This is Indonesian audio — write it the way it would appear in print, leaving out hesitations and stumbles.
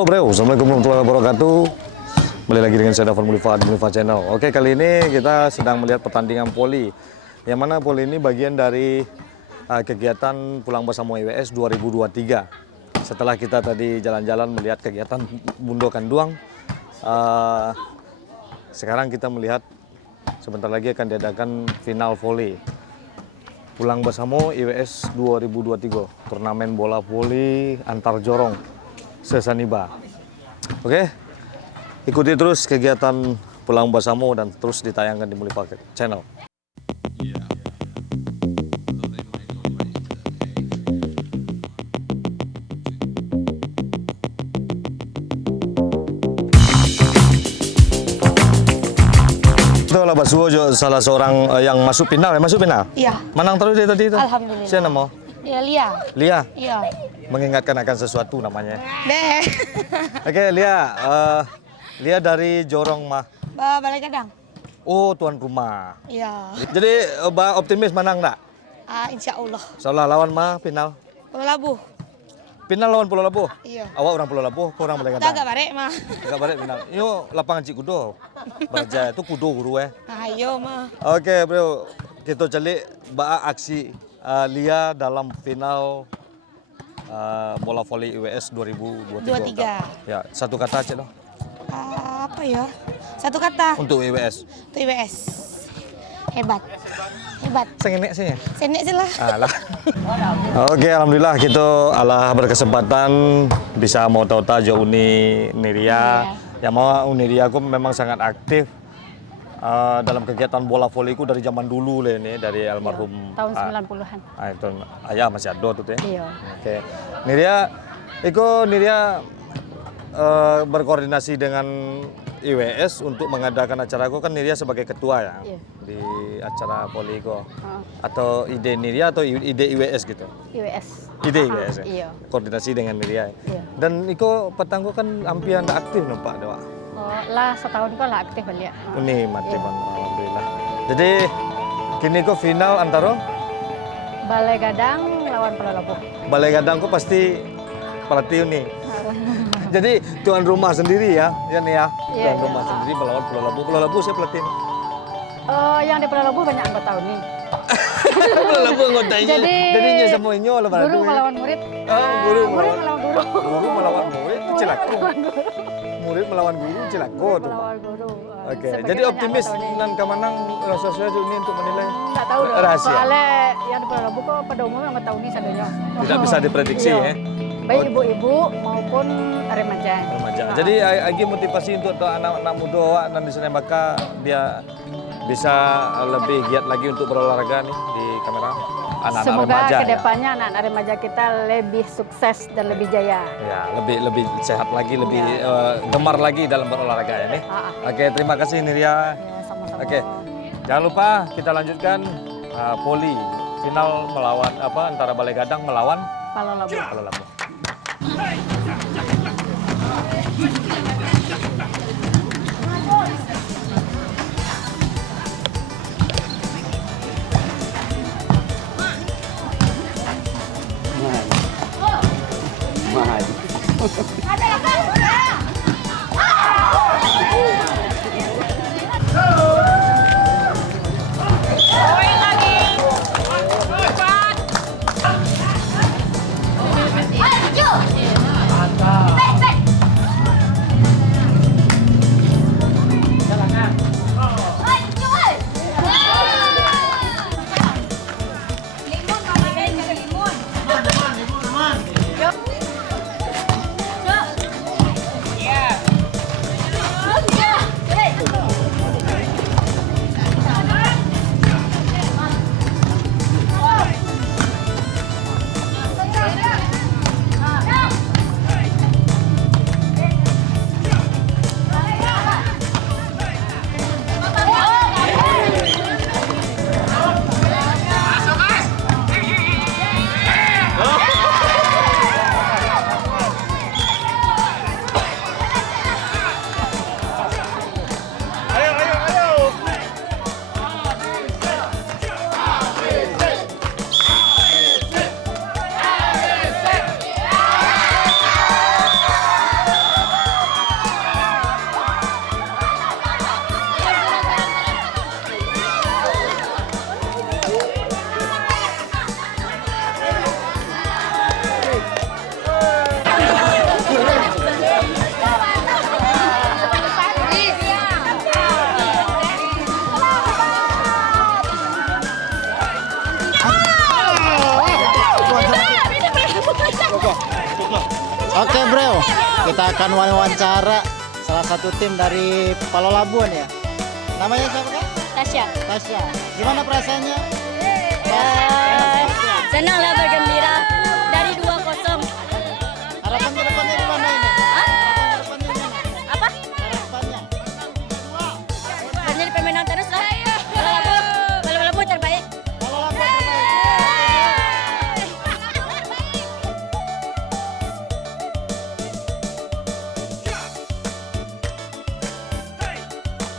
Halo bro, Assalamualaikum warahmatullahi wabarakatuh. Kembali lagi dengan saya Dafar Mulifa di Mulifa Channel. Oke, kali ini kita sedang melihat pertandingan voli. Yang mana voli ini bagian dari kegiatan Pulang Bersama IWS 2023. Setelah kita tadi jalan-jalan melihat kegiatan Bundo Kanduang, sekarang kita melihat sebentar lagi akan diadakan final voli Pulang Bersama IWS 2023, turnamen bola voli antar jorong se-Saniba. Oke, ikuti terus kegiatan Pulang Bersama dan terus ditayangkan di Mulifa Channel. Itulah Basuo salah seorang yang masuk final, masuk final. Iya. Menang terus dia tadi itu. Alhamdulillah. Siapa nama? Ya, Lia. Lia. Iya. Mengingatkan akan sesuatu namanya. Deh. Oke, Lia. Lia dari Jorong mah. Balai Gadang. Oh, tuan rumah. Iya. Jadi optimis menang enggak? Insya Allah. Soalnya lawan mah final. Pulau Labu. Final lawan Pulau Labuh. Iya. Awak orang Pulau Labuh, kau orang Balai Kita agak Gadang. barek mah. Agak balik final. Ini lapangan Cikudo. Beraja itu kudo guru Ayo mah. Oke, bro. Kita cari aksi Lia dalam final bola voli IWS 2023. 23. Ya, satu kata aja dong Apa ya? Satu kata. untuk IWS. Itu IWS. Hebat. Hebat. Sengenek sih ya. Senek sih lah. Alah. Oke, alhamdulillah kita Allah berkesempatan bisa mau tahu tahu Uni Niria. Yang mau Uni Niria aku memang sangat aktif dalam kegiatan bola voliku dari zaman dulu lah ini, dari almarhum Tahun 90-an. Itu ayah masih ada tuh ya. Iya. Oke. Niria berkoordinasi dengan IWS untuk mengadakan acara. Aku kan Niria sebagai ketua ya. Iya. Di acara voli ko. Atau ide Niria atau ide IWS gitu. IWS. Ide IWS ya. Iya. Koordinasi dengan Niria. Iya. Dan iko petanggo kan hampir anda aktif no Pak Dewa. Oh, lah setahun kok lah aktif balik. Ini mati Bang. Alhamdulillah. Jadi kini ko final antara Balai Gadang lawan Pulau Labu. Balai Gadang ko pasti pelatih nih. Jadi tuan rumah sendiri ya nih ya. Iya, Tuan rumah sendiri melawan Pulau Labu. Pulau Labu saya pelatih. Yang di Pulau Labu banyak anggota Uni. Pulau Labu anggotanya. Jadinya semuanya lah Guru melawan murid. guru Murid melawan melawan guru. guru melawan murid itu celaka. Murid melawan guru celaka tuh. Melawan guru. Oke, Sebagai jadi banyak optimis anggota Uni. nan kemenang sesuai ini untuk menilai Nggak tahu dong. rahasia. Soalnya yang di Pulau Labu kok pada umumnya anggota Uni sadanya. Tidak bisa diprediksi Iya. ya. Baik ibu-ibu maupun remaja. Remaja. Jadi lagi motivasi untuk anak-anak muda dan di Senembaka dia bisa lebih giat lagi untuk berolahraga nih di kamera. Anak-anak Semoga remaja. kedepannya anak-anak remaja kita lebih sukses dan lebih jaya. Ya, lebih sehat lagi, lebih gemar lagi dalam berolahraga ya nih. Oke, terima kasih Niria. Ya, sama-sama. Oke, jangan lupa kita lanjutkan voli final melawan antara Balai Gadang melawan Pulau Labu. Pulau Labu. kita akan wawancara salah satu tim dari Palo Labuan ya. Namanya siapa Kak? Tasya. Tasya. Gimana perasaannya? Senang lah